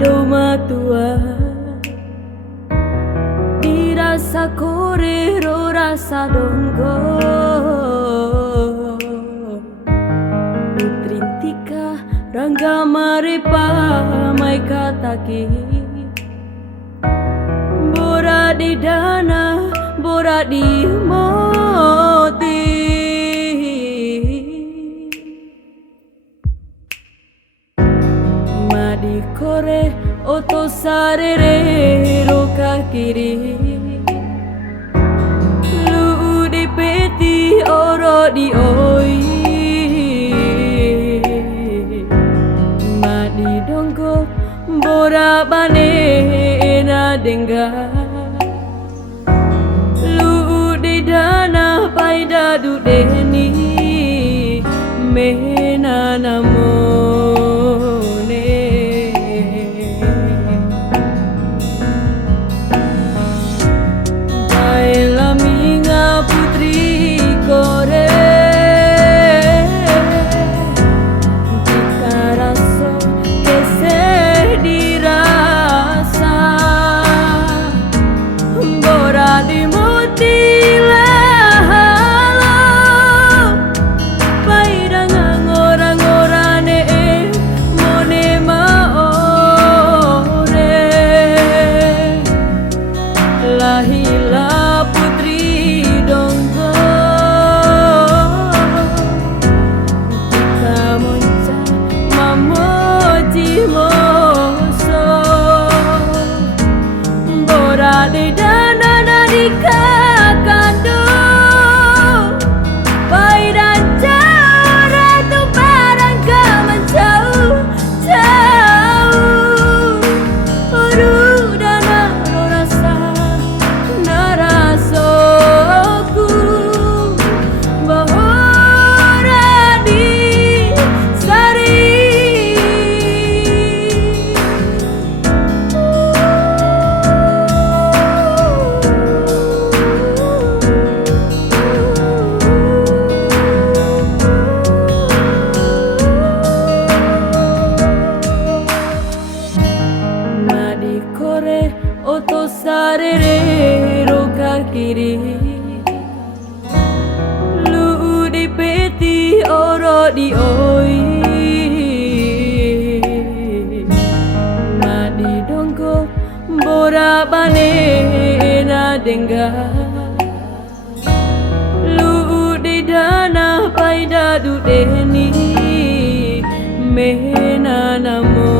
do matua dirasa kore ro rasa donggo Putrintika rangga marepa mai kataki bora di dana bora di moti madi kore oto sarere roka kiri lu di peti oro di oi madi donggo bora bane na dengga lu di dana paida du deni mena namone Baila minga putri kore Jika raso kese dirasa Bora di mutila Lahila putri donggo Kita monca mamoji moso Bora di dana nadika kando Pai dan cara tu barang kaman jauh jauh Aduh dana ro rasa narasoku bahora di sari madi kore oto sarere roka kiri lu di peti oro di oi madi donggo bora bane na dengga lu di dana paida du deni mena namo